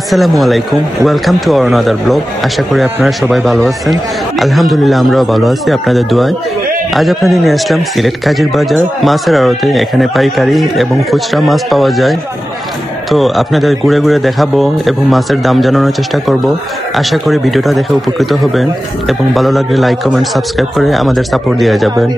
আসসালামু আলাইকুম, welcome to our another blog. আশা করি আপনারা সবাই ভালো আছেন। আলহামদুলিল্লাহ আমরাও ভালো আছি আপনাদের দোয়ায়। আজ আপনাদের নিয়ে আসলাম সিলেট কাজীর বাজার মাছের আড়তে। এখানে পাইকারি এবং খুচরা মাছ পাওয়া যায়। তো আপনাদের ঘুরে ঘুরে দেখাবো এবং মাছের দাম জানানোর চেষ্টা করব। আশা করি ভিডিওটা দেখে উপকৃত হবেন এবং ভালো লাগলে লাইক কমেন্ট সাবস্ক্রাইব করে আমাদের সাপোর্ট দিয়ে যাবেন।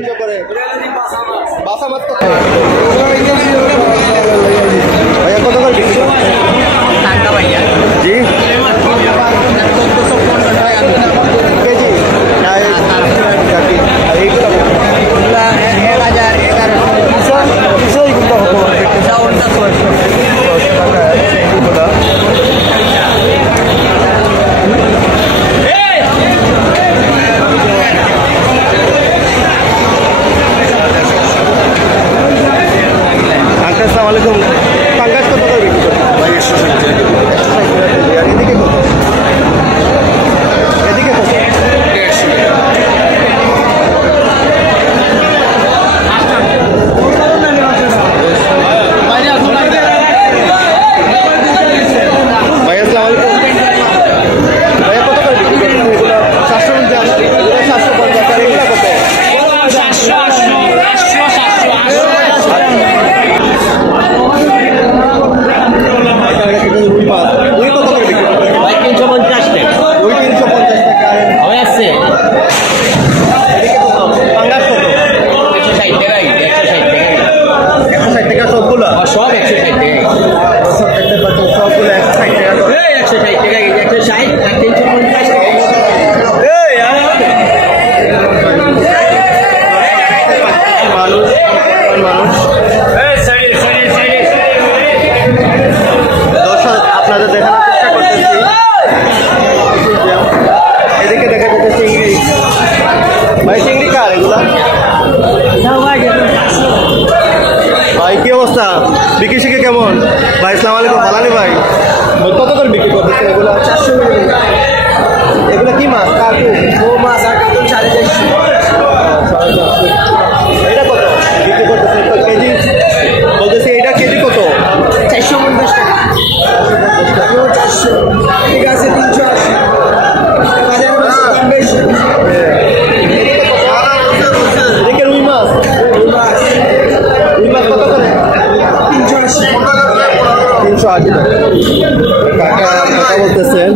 ভাই কি অবস্থা, বিক্রি শিখে কেমন ভাই? আসসালামু আলাইকুম। ভালো ভাই, কত করে বিক্রি করতেছেন এগুলো? 400 টাকা। এগুলো কি মাছ? কাকু ও মাছ আর কাকু 450। এটা কত বিক্রি করতেছেন কেজি? বলতেছি এটা কেজি কত? 450 টাকা। 400 ঠিক আছে। 380 কাকা কথা বলতেছেন।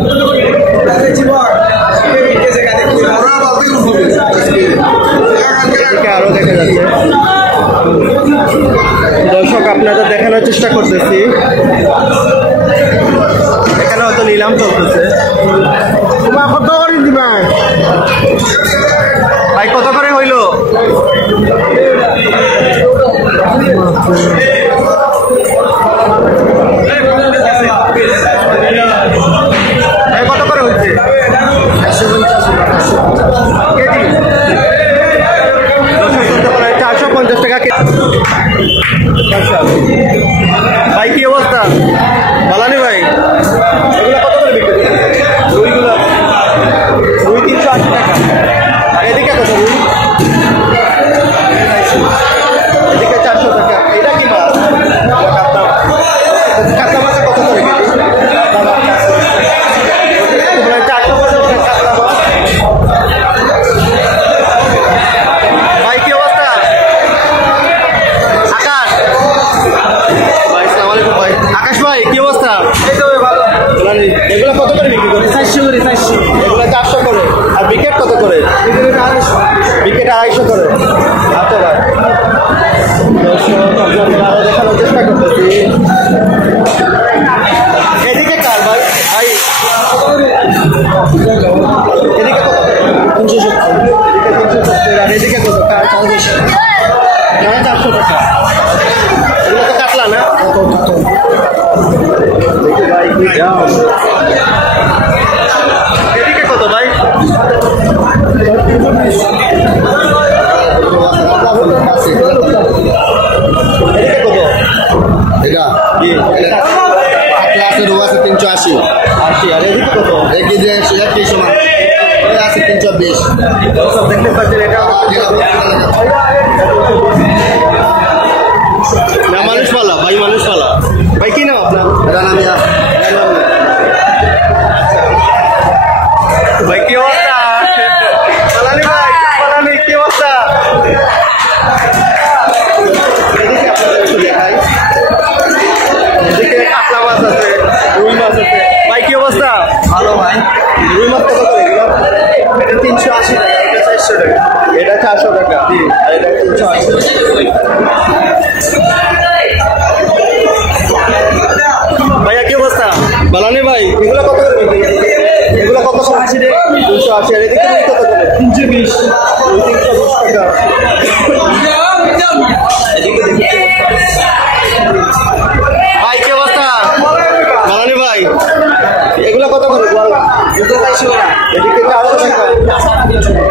আরো দেখা যাচ্ছে। দর্শক আপনাদের দেখানোর চেষ্টা করতেছি। এখানে হয়তো নিলাম চলতেছে। কত করে দিবেন ভাই? কত করে হইলো? কত করে হচ্ছে? 450 টাকা কেজি। ভাই কি অবস্থা? ভালো নেই ভাই? এগুলো কত করে বিক্রি করছে? রুইগুলো 380 টাকা। আর এদিকে কত রুই? এদিকে 400 টাকা। এটা কি মাছ? কাতলা মাছ কত করে কেজি? 400 কাতলা মাছ। ভাই কি অবস্থা? আকাশ ভাই, আসসালামু আলাইকুম ভাই। আকাশ ভাই কি অবস্থা? এগুলো কত করে বিক্রি করে? 400 করে। 400। এগুলো 400 করে। আর বিকেট কত করে? বিকেট 250 করে। আচ্ছা ভাই, আরো দেখানোর চেষ্টা করতেছি। এদিকে কার ভাই? ভাই এদিকে কত? 370। এদিকে 370। আর এদিকে কত? 400 টাকা। এগুলো তো কাটলা না? ভাই এদিকে কত ভাই? এদিকে কত? এটা আছে 380। আর এদিকে কত? 1 কেজি 120 সমান আছে 320। দেখতে পাচ্ছেন এটা না, মানুষ পালা ভাই, মানুষ পালা ভাই। কি নাম আপনার? এটা নামিয়া কি অবস্থা? ভালো ভাই। রুই মাছ কত করে এগুলো? এটা 380 টাকা, এটা 400 টাকা। এটা 400 টাকা আর এটা 380। ভাইয়া কি অবস্থা? ভালো নেই ভাই? এগুলো কত করে? এগুলো কত করে? 280 টাকা। 280। আর এদিকে রুই কত করে? 320। 320 টাকা। ভাই কি অবস্থা? ভালো নেই ভাই? এগুলো কত করে? এটা 400 টাকা। এদিকে 400 টাকা,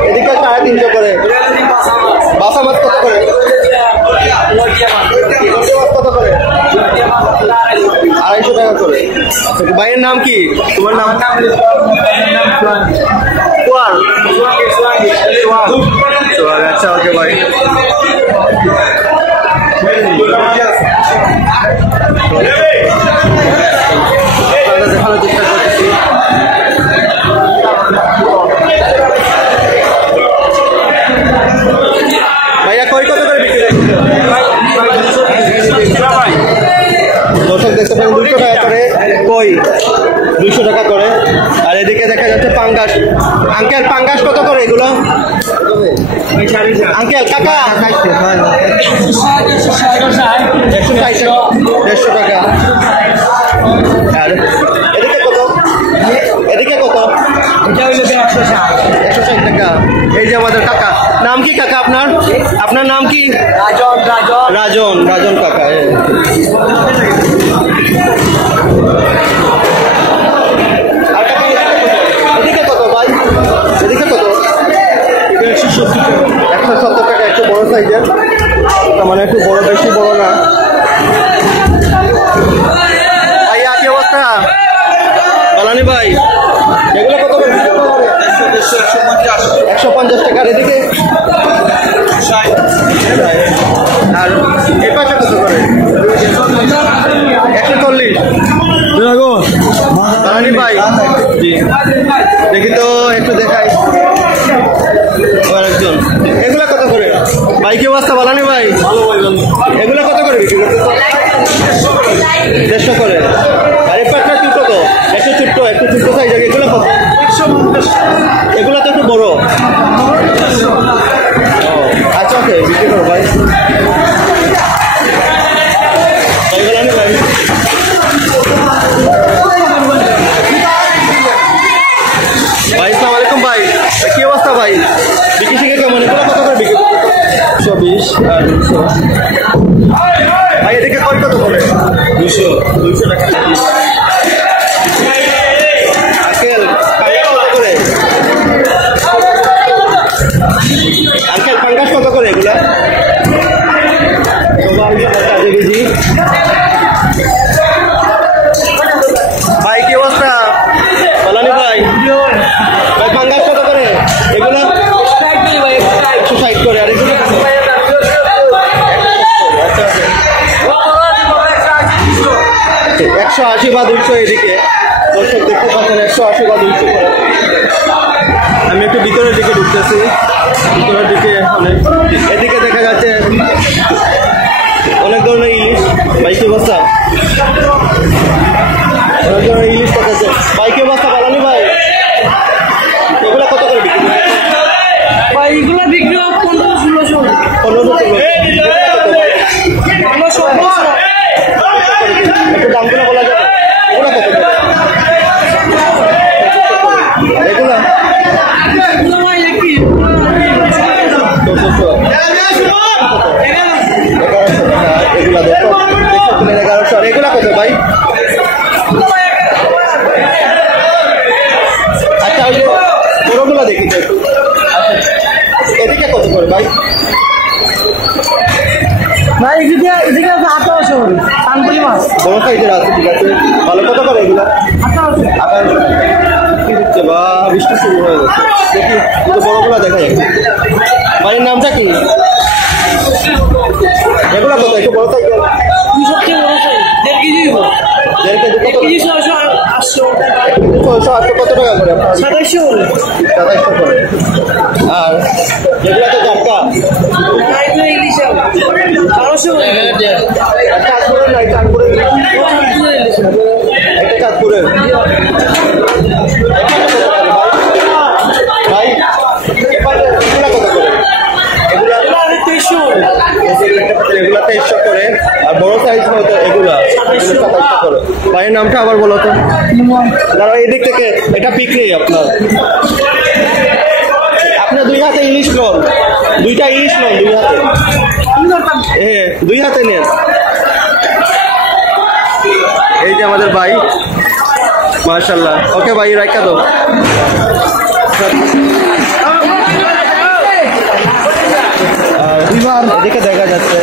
এদিকে 350 করে। বাসা মাছ কত করে? লোটে মাছ কত করে? 250 টাকা করে। আচ্ছা, ভাইয়ের নাম কি? তোমার নাম? কুয়ার। কুয়ার, আচ্ছা ওকে ভাই। আপনারা দেখানোর চেষ্টা করতেছি। ভাইয়া কই কত করে বিক্রি করছেন? দর্শক দেখতে পারেন 200 টাকা করে কই, 200 টাকা করে। আর এদিকে দেখা যাচ্ছে পাঙ্গাস। আঙ্কেল পাঙ্গাস কত করে এগুলো? আঙ্কেল কাকা 150 টাকা। আর এদিকে কত? এদিকে কত? এটা হইলো 160 টাকা। এই যে আমাদের কাকা, নাম কি কাকা আপনার? আপনার নাম কি? রাজন। রাজন কাকা। আর কাকা এদিকে কত ভাই? এদিকে কত? 170 টাকা। একটু বড় সাইজের, মানে একটু বড়, বেশি বড় না। ভাইয়া কি অবস্থা? বালানি ভাই এগুলো কত করে? 150 টাকা। আর এদিকে আর এ পাশে কত করে? 140। বালানি ভাই জি, দেখি তো একটু দেখাই। আরেকজন, এগুলা কত করে ভাই? কি অবস্থা বালানি ভাই? এগুলা কত করে বিক্রি করতে? 150 করে। আর এই পাটটা কি কত? একটু ছোট্ট সাইজ। এগুলো কত? 150। এগুলো তো একটু বড়। আচ্ছা ওকে, বিক্রি করো ভাই। ভাই আসসালামু আলাইকুম ভাই। কি অবস্থা ভাই? বিক্রি শিখে কেমন? এগুলো কত করে বিক্রি? 120 আর 200। ভাই এদিকে কয় কত করে? 200 টাকা। আঙ্কেল কত করে? আঙ্কেল পাঙ্গাস কত করে এগুলা? কেজি। ভাই কি অবস্থা? বালানি ভাই ভাই পাঙ্গাস কত করে এগুলা? 160 করে। আর এগুলো 180 বা 200 এদিকে। দর্শক দেখতে পাচ্ছেন 180 বা 200 করে। আমি একটু ভিতরের দিকে ঢুকতেছি। ভিতরের দিকে এদিকে দেখা যাচ্ছে অনেক ধরনের ইলিশ। ভাই কি অবস্থা? অনেক ধরনের ইলিশ পাঠাচ্ছে। ভাই কি অবস্থা? বালানি ভাই এগুলো কত করে বিক্রি? ভাই এগুলো বিক্রি 1500-1600। 1500। একটু দামগুলো বলা যাবে? এগুলো কত করে? এগুলো এগুলা দেখো 1100। এগুলা কত ভাই? আচ্ছা ওই যে বড়গুলা দেখি তো। আচ্ছা এদিকে কত করে ভাই? ভাই এদিকে 1800 কানপুরি মাছ। বড় সাইজের আছে, ঠিক আছে। ভালো কত করে এগুলা? 1800। কি দিচ্ছে বা বৃষ্টি শুরু হয়ে গেছে। দেখি তো বড়গুলা দেখা যায়। বাড়ির নামটা কি? এগুলা কত? একটু বড় সাইজের। 1.5 কেজি। 1.5 কেজি কত? 600 কত টাকা করে? 2700 করে। আর যেগুলা তো জাটকা? চাঁদপুরের নাই, চাঁদপুরের এটা চাঁদপুরের ভাই এগুলা কত করে? এগুলা 2300 করে, আর বড় সাইজ হয়তো এগুলা 2700 করে। ভাইয়ের নামটা আবার বলো তো। দাঁড়া, এদিক থেকে এটা বিক্রি আপনার। আপনার দুই হাতে ইলিশ লোন, দুইটা ইলিশ লোন দুই হাতে, দুই হাতে নেন। এই যে আমাদের ভাই, মাশাআল্লাহ। ওকে ভাই, রাখা দাও। এদিকে দেখা যাচ্ছে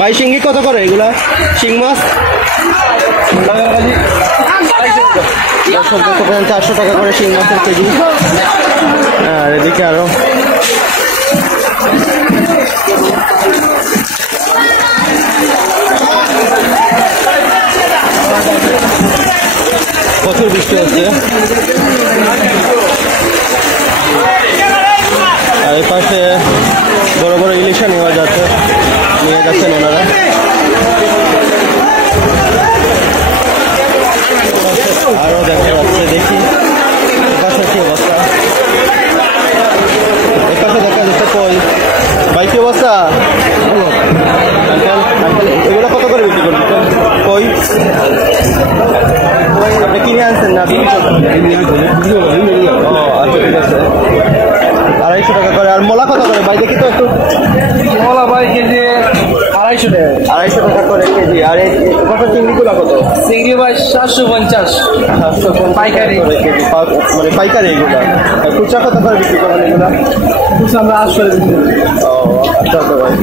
ভাই শিঙ্গি কত করে এগুলা? শিং মাছ 400 টাকা করে শিং মাছের কেজি। আর এদিকে আরো প্রচুর বৃষ্টি হচ্ছে। আর এই পাশে বড় বড় ইলিশা নিয়ে যাচ্ছেন ওনারা। আরো দেখা যাচ্ছে, দেখি এপাশে কি অবস্থা। এপাশে দেখা যাচ্ছে কই ভাই, কি অবস্থা? এগুলো কত করে বিক্রি করছেন? কই আপনি কিনে আনছেন না বিক্রি করছেন? ও আচ্ছা, ঠিক আছে। 250 টাকা করে। আর মোলা কত করে ভাই? দেখি তো একটু। মোলা ভাই কেজি 250 টাকা। 250 টাকা করে কেজি। আর এই চিংড়িগুলো কত? চিংড়ি ভাই 750 পাইকারি কেজি, মানে পাইকারি এগুলো। খুচরা কত করে বিক্রি করেন এগুলো? খুচরা আমরা 800 টাকা বিক্রি করি। ও আচ্ছা ভাই।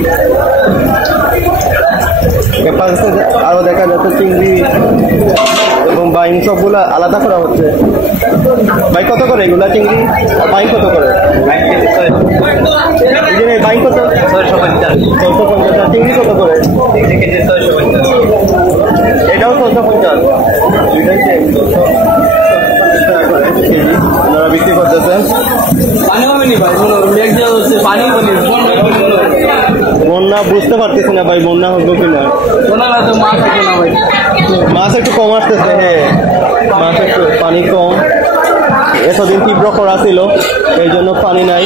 আরো দেখা যাচ্ছে চিংড়ি এবং বাইন সবগুলা আলাদা করা হচ্ছে। ভাই কত করে এগুলা চিংড়ি? আর বাইন কত করে? বাইন কত? 650। 650। চিংড়ি কত করে? এটাও 650। আপনারা বিক্রি করতেছেন। বন্যা বুঝতে পারতেছি না ভাই, বন্যা হলো কিনা। মাছ একটু কম আসতেছে। হ্যাঁ, মাছ একটু পানি কম। এতদিন তীব্র খরা ছিল, এই জন্য পানি নাই।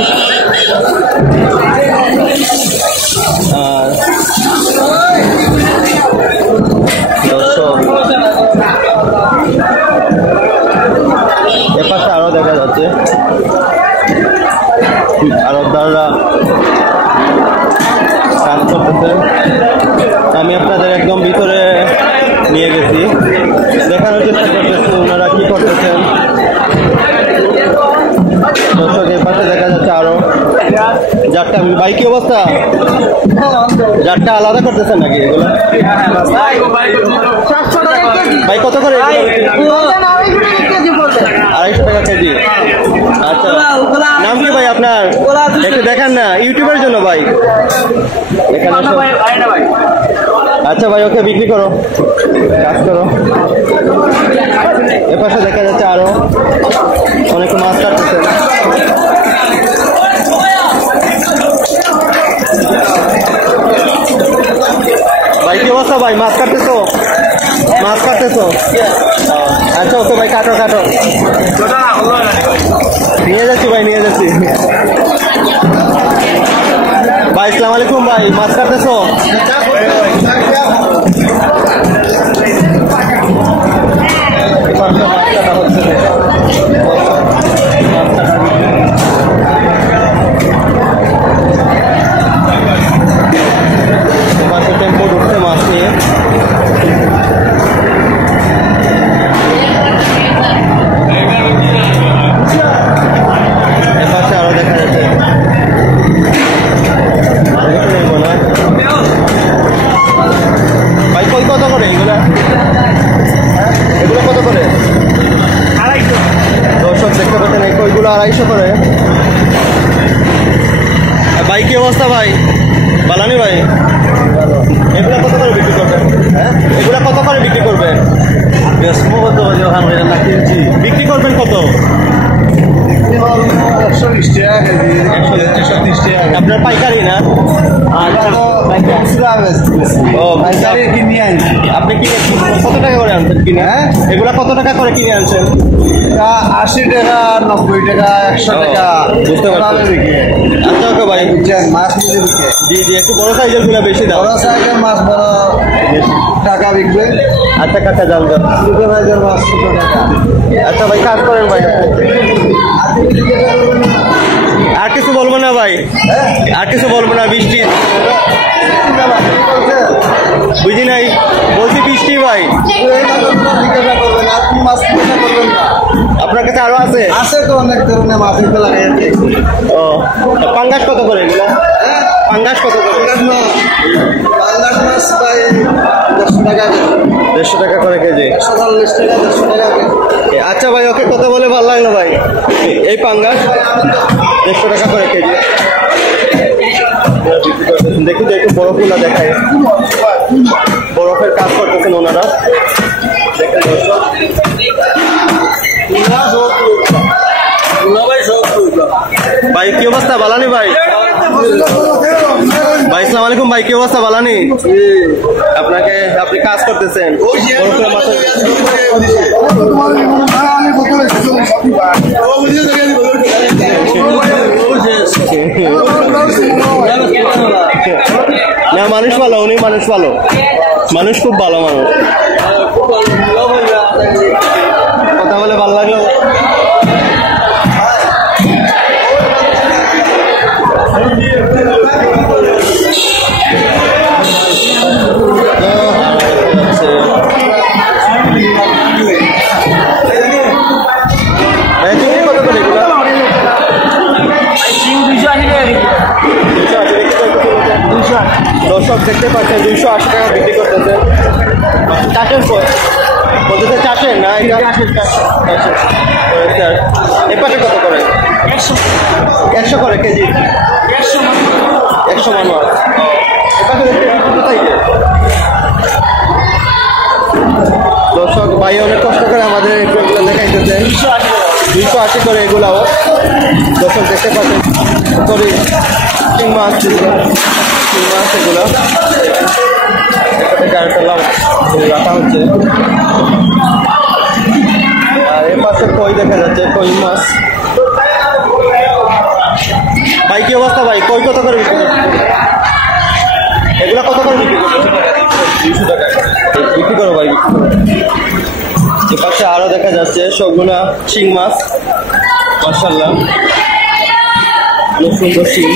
আর দর্শক এপাশে আরো দেখা যাচ্ছে আরবদাররা কাজ করতেছে। আমি আপনাদের একদম ভিতরে নিয়ে গেছি, দেখানোর চেষ্টা করতেছি ওনারা কি করতেছেন। দর্শকের পাশে দেখা যাচ্ছে আরো যারটা। ভাই কি অবস্থা? যারটা আলাদা করতেছেন নাকি এগুলো? ভাই কত করে? 250 টাকা কেজি। আচ্ছা, নাম কি ভাই আপনার? একটু দেখান না ইউটিউবের জন্য ভাই। আচ্ছা ভাই, ওকে বিক্রি করো, কাজ করো। এপাশে দেখা যাচ্ছে আরো অনেক মাছ কাটতেছে। ভাই কি অবস্থা ভাই? মাছ কাটতেছো? মাছ কাটতেছো? আচ্ছা ওকে ভাই, কাটো কাটো। নিয়ে যাচ্ছি ভাই, নিয়ে যাচ্ছি ভাই। আসসালামু আলাইকুম ভাই, মাছ কাটতেছো? টেম্পো ঢুকছে মাছ নিয়ে। এপাশে আরো দেখা যাচ্ছে। ভাই কই কত করে এগুলা? এগুলো কত করে? 250। দর্শক দেখতে পাচ্ছেন এই কইগুলো 250 করে। ভাই কি অবস্থা ভাই? বালানি ভাই, এগুলো কত করে বিক্রি করবেন? হ্যাঁ, এগুলো কত করে বিক্রি করবেন? বিক্রি করবেন কত? 120 টাকা কেজি 130 টাকা আপনার পাইকারি না? আচ্ছা ও পাইকারি কিনে আনছি আপনি কিনে কত টাকা করে আনছেন কিনে? এগুলা কত টাকা করে কিনে আনছেন? 80 টাকা 90 টাকা 100 টাকা বুঝতে পারছি। আচ্ছা ওকে ভাই, মাছ কিনে বিকে জি জি, একটু বড় সাইজের গুলা বেশি দাও। বড় সাইজের মাছ বড় টাকা বিকবে, আচ্ছা কাকা যান যান। ছোট সাইজের মাছ ছোট টাকা। আচ্ছা ভাই কাজ করেন ভাই। আর কিছু বলবো না ভাই, আর কিছু বলবো না, বৃষ্টি বুঝি নাই, বলছি বৃষ্টি ভাই। জিজ্ঞাসা করবেন আপনি মাছ জিজ্ঞাসা করবেন না, আপনার কাছে আরো আছে? আছে তো অনেক ধরনের মাছ এগুলো লাগাই দিয়েছি। ও পাঙ্গাস কত করে এগুলো? পাঙ্গাস কত করে? পাঙ্গাস মাছ ভাই 100 টাকা কেজি, 150 টাকা করে কেজি। 140 টাকা 100 টাকা কেজি। আচ্ছা ভাই, ওকে কথা বলে ভালো লাগলো ভাই। এই পাঙ্গাস 150 টাকা করে কেজি। দেখুন একটু বরফগুলা দেখায়, বরফের কাজ করতেছেন ওনারা, দেখেন দর্শক। ভাই কি অবস্থা, বালানি ভাই? ভাই আসসালামু আলাইকুম ভাই, কি অবস্থা, বালানি? আপনাকে, আপনি কাজ করতেছেন বরফের মাথায়। না মানুষ ভালো, উনি মানুষ ভালো, মানুষ খুব ভালো মানুষ, কথা বলে ভালো লাগলো। দর্শক দেখতে পাচ্ছেন 280 টাকা বিক্রি করতেছে। চাষের বলতেছে চাষের না, এ পাশে কত করে? 100 করে কেজি, 100 মান মাছ। দর্শক ভাই অনেক কষ্ট করে আমাদের এগুলো দেখাইতেছে, 280 করে এগুলাও। দর্শক দেখতে পাচ্ছেন সরি চিং মাছ, চিং মাছ এগুলো রাখা হচ্ছে। আর এর পাশে কই দেখা যাচ্ছে, কই মাছ। ভাই কি অবস্থা ভাই, কই কত করে বিক্রি করছে? এগুলো কত করে বিক্রি করছে? 200 টাকা বিক্রি করো ভাই, বিক্রি করো। এ পাশে আরো দেখা যাচ্ছে সবগুলা শিং মাছ, মাশাআল্লাহ অনেক সুন্দর শিং।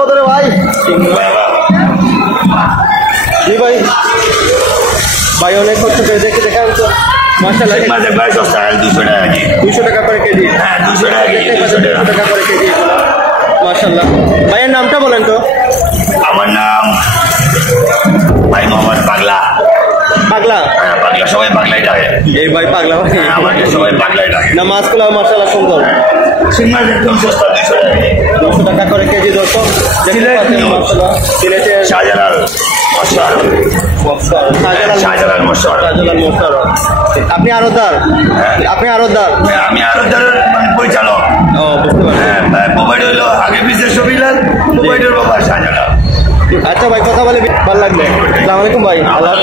কত রে ভাই শিং? জি ভাই, ভাই অনেক কষ্ট করে দেখে দেখা তো মাশাআল্লাহ। 200 টাকা করে কেজি, 200 টাকা করে কেজি মাশাআল্লাহ। ভাইয়ের নামটা বলেন তো? আমার নাম ভাই মোহাম্মদ পাগলা। পাগলা? পাগলা, সবাই পাগলাই ডাকে। এই ভাই পাগলা ভাই, আমাকে সবাই পাগলাই ডাকে। না মাছগুলো মাশাআল্লাহ সুন্দর। শিং মাছ একদম সস্তা, 200 টাকা। 200 টাকা করে কেজি দর্শক। সিলেটের শাহজালাল মশার, শাহজালাল মশার। আপনি আরতদার? আপনি আরতদার? আমি আরতদারের পরিচালক। ও বুঝতে পারছি। মোবাইল হইলো আগে বিশেষ সবিলাল, মোবাইলের বাবা শাহজালাল। আচ্ছা ভাই, কথা বলে ভালো লাগলো। আসসালামু আলাইকুম ভাই, আল্লাহ।